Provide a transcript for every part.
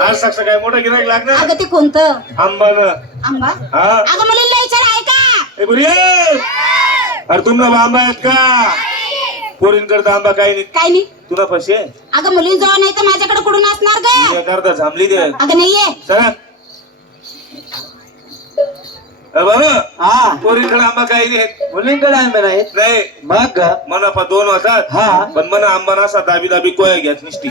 आज सक्ष काय मोठं गिरायक लागणार? अगं ते कोणतं? आंबानं. आंबा? हा? अगं विचार आहे का? ए बुरी अरे तुम्हाला आंबा आहेत का? पोरींकडे आंबा काही नाही. काय नाही. तुला पैसे अगं मुलीं जवळ नाही तर माझ्याकडे कुठून असणार ग? एक अर्धा झांबली दे अगं नाहीये. बाबा हा पोरींकडे आंबा काही नाही मुलींकडे आंबे नाहीत नाही मग? मनापा दोन होतात हा पण मना आंबा नसा दाबी दाबी कोया घ्यात निष्ठी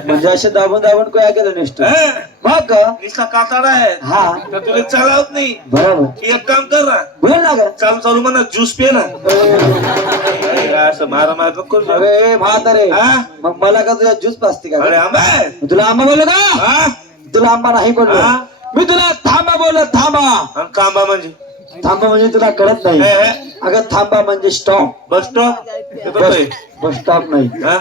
म्हणजे असे दाबून दाबून कोया केलं निष्ठ हं? मग? निसला काताडा आहे हा तर तुला चालवत नाही बरोबर एक काम कर ना बोल ना ग चालू चालू म्हणा ज्यूस पे ना अरे, असं मारा मार नको. अरे म्हातारे हा? मग मला का तुझ्या ज्यूस पाचते का अरे? आंबा. तुला आंबा बोललो का हा? तुला आंबा नाही बोललो हा? मी तुला थांबा बोललो थांबा. आणि कांबा म्हणजे? थांबा म्हणजे तुला कळत नाही. हे, हे. अगं थांबा म्हणजे स्टॉप बस स्टॉप ते बस बघतोय. बस स्टॉप नाही. हा?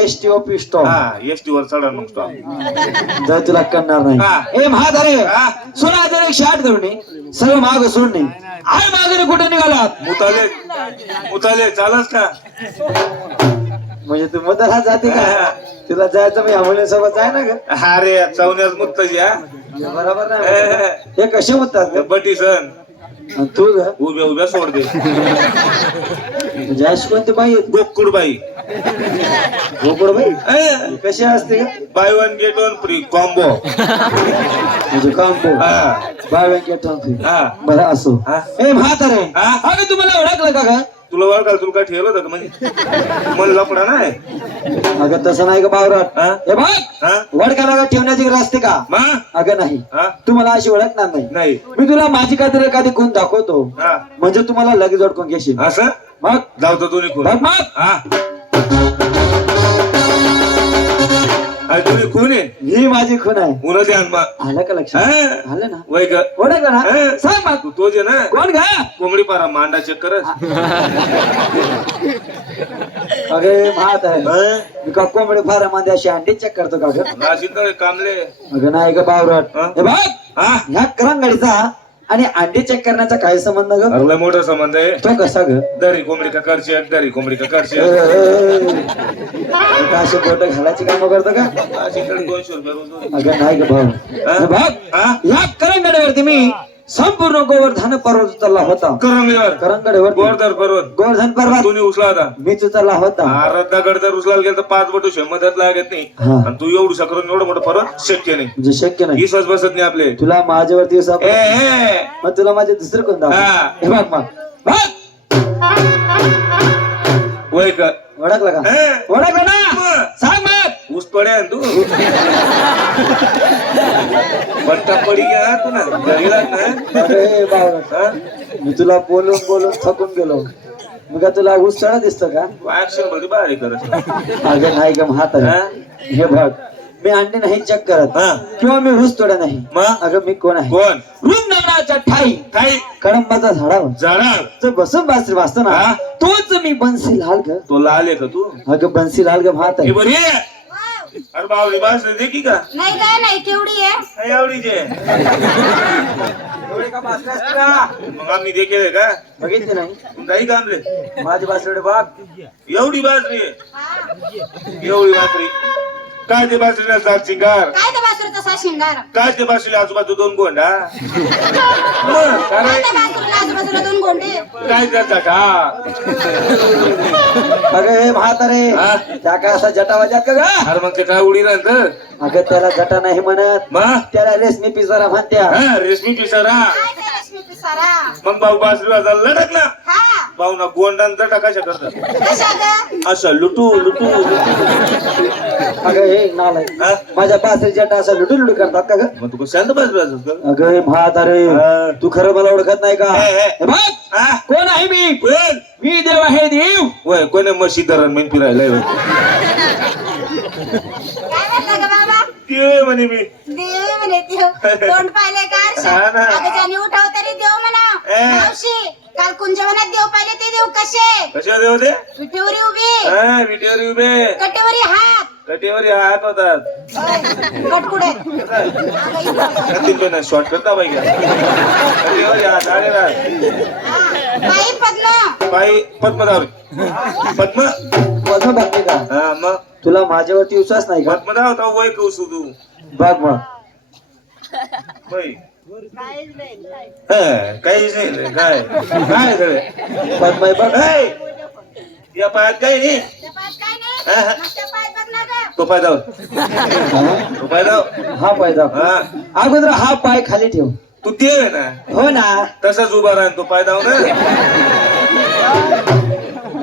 S T O P stop हा एस टी वर चढा मग स्टॉप जर तुला करणार हा. नाही ए म्हातारे हा? सोळा हजार एक शाट धरून. सर्व माग सोडणे आय मागे कुठे निघालात मुताले. मुताले चालच का? म्हणजे तू मदला जाते हा. का तुला जायचं मी आम्हाला सोबत जाय ना ग. अरे चवण्यास मुत्ताजी हा. बरोबर हे, ना कसे होतात? बटी सण. तू उभ्या उभ्या सोड दे. म्हणजे अशी कोणती बाई? गोकुळ बाई गोकुळ बाई कशी असते? Buy one get one free combo म्हणजे काम हा. बाय व्यंकट हा. बरं असो. हा? म्हातारे. हा? अगं तुम्हाला ओळखलं का तुला ओळखाल तुला काय ठेवलं होतं का म्हणजे मन लपडा नाही. अगं तसं नाही ग बावरात हा? हे बघ हा? वडकाला ठेवण्याची गरज असते का? मा? अगं नाही. हा? तू मला अशी ओळखणार नाही. नाही. मी तुला माझी काहीतरी एखादी खून दाखवतो? हा. म्हणजे तुम्हाला लगेच ओळखून घेशील. असं? मग? जाऊ खून बघ मग? हा. अरे तुम्ही खून आहे? ही माझी खून आहे. उन्हा द्या मा आलं का लक्षात? हा? आलं ना? वय ग. ओळखलं ना. सांग मग. तू तो जे ना? कोण गा? कोंबडी पारा मांडा चेक करत अगे महात आहे. मी का कोंबडी फारमध्ये अशी अंडी चेक करतो का ग? नाशिक कामले अगं नाही ग बावराट. हा? हे बघ हा? ह्या करंगडीचा आणि अंडी चेक करण्याचा काय संबंध ग? अरे मोठा संबंध आहे. तो कसा ग? दरी कोंबडी का करशे दरी कोंबडी का ए, करशे ए, ए, ए. का अशी बोट घालायची काम करतो का. अगं नाही ग भाऊ. बघ हा? ह्या करंगडीवरती मी. संपूर्ण गोवर्धन पर्वत उचलला होता. करंगलीवर करंगडीवरती गोरदार पर्वत. गोवर्धन पर्वत. तुम्ही उचला होता मीच उचलला होता. अर्धा दगड जर उचलायला गेलं तर पाच बटू मदत लागत नाही. हा. आणि तू एवढू शकरून एवढं मोठं पर्वत शक्य नाही. म्हणजे शक्य नाही. विश्वास बसत नाही आपले. तुला माझ्यावरती ए ए. मग तुला माझे दुसरं कोण दाखव? हा. हे बघ मग. बघ. वय का? ओळखला का? ए, ओळखला ना? पड्या तू. बट्टा पडी घ्या तू ना घरी लाग ना. अरे बाबा? मी तुला बोलून बोलून थकून गेलो. मग का तुला उसळा दिसतो का? मध्ये करत. अगं नाही का म्हातारे हा? बघ मी अंडी नाही चेक करत. हा. किंवा मी ऊस तोडा नाही. मग? अगं मी कोण आहे? कोण? ठाई. काही कडंबाचा झाडावर. जाणार तो बसून बासरी वाचतो ना. हा? तोच मी बन्सी लाल ग. तो लाल आहे का तू? अगं बन्सी लाल ग हे बरी आहे. अरे बावली बास दे की का? नाही काय नाही केवढी आहे? नाही आवडीचे मग आम्ही देखील का? बघितले नाही. नाही कामले माझी बासरी बाग एवढी बाजरी आहे एवढी बाजरी काय ते बाजरीला सात शिंगार? काय असा शिंगार. काय ते बाजरीला आजूबाजू दोन गोंडा? मग काय त्या बासुरीला आजूबाजूला दोन गोंडे. काय त्याचा का अगं हे म्हातारे हा? त्या काय असा जटा वाजत का ग? अरे मग ते काय उडी राहत? अगं त्याला जटा नाही म्हणत. मग? त्याला रेशमी पिसारा म्हणत्या. हा रेशमी पिसारा. काय रेशमी पिसारा? मग भाऊ बाजरीला झाला लढकला हा. भाऊ ना टाकाशा करतात कशा ग असं लुटू लुटू. लुटू अगं हे नालाय. हा? माझ्या पासरी जटा असं लुटू लुटू करतात का ग? मग तू शांत बाजूला का अगं हे म्हातारे हा. तू खरं मला ओळखत नाही का? हे, हे. हे बघ हा? कोण आहे मी? कोण? मी देव आहे देव. वय कोणी म्हशी धरण मेन फिरायला काय म्हणला ग बाबा? ते म्हणे मी. देव म्हणे देव. तोंड पाहिले का आरशात? हा ना. अगं ज्याने उठाव तरी देव म्हणा. ए. मावशी काल कुंजवनात देव पाहिले ते देव कसे? कशा देव ते? पिठीवरी उभी. हा विटेवर उभे. कटेवरी हात. कटेवर हात होतात. कटकुडे शॉर्ट करता बाई का? कटेवर हात आले राहत बाई पद्म. बाई पद्मधार पद्म? बघ बघते का? हा मग? तुला माझ्यावरती विश्वास नाही का? मध्ये होता वय कौसू तू बघ मग. हा, काहीच नाही काय? काय झालं पण मग बघ. हे, या पायात काय. नाही. तो पाय जाऊ. हा? तो पाय जाऊ. हा पाय दाखव हा. अगोदर हा पाय खाली ठेव. तू देव आहे ना. हो ना. तसाच उभा राहा तो पाय जाऊ ना.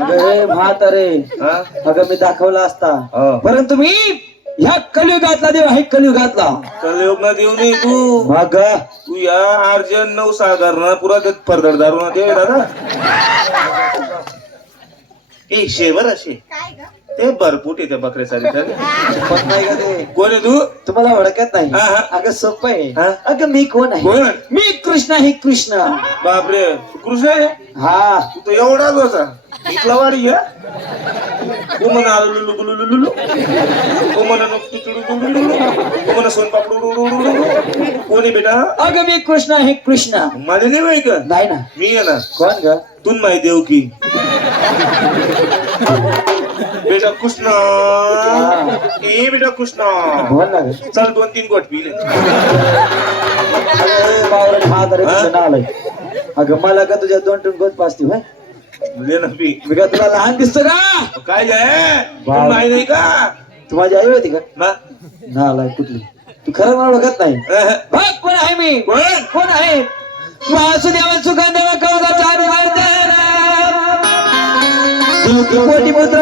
अगं म्हातारे. हा? अगं मी दाखवला असता. हो. परंतु मी ह्या कलियुगातला देव आहे कलियुगातला. कलियुग ना देऊ नये तू. मग? तू या अर्जन नऊ साधारण पुरा ते फरदर दारू ना देव दादा ए शेवर असे काय गं? ते भरपूर येते बकरे सारी पण नाही का ते? कोण आहे तू? तुम्हाला ओळखत नाही. हा, हा. अगं सोपं आहे. हा? अगं मी कोण आहे? कोण? मी कृष्ण आहे कृष्ण. बापरे तू कृष्ण आहे? हा. तू तर एवढाच होता इथला वाडी या तू म्हणा आलू लुलू गुलू लुलू लुलू. तू म्हणा नुकती चिडू डुडू डुडू. तू म्हणा सोनपापडू डुडू डुडू डुडू. कोण बेटा? अगं मी कृष्ण आहे कृष्ण. मला नाही माहिती का नाही ना. मी आहे ना. कोण ग? तून माहिती देऊ की. बेटा कृष्ण. ए बेटा कृष्ण. चल दोन तीन गोट पिले. अगं मला का तुझ्या दोन टन गोत पाचती होय ले ना पी. मी का तुला लहान दिसतो का? काय आहे बाप. माहिती नाही का? तू माझी आई होती का? ना ना आलाय कुठली? तू खरं मला बघत नाही. अह, बघ कोण आहे मी? कोण? कोण आहे? वासुदेव सुगंधव कवचा चारू पोटी पुत्र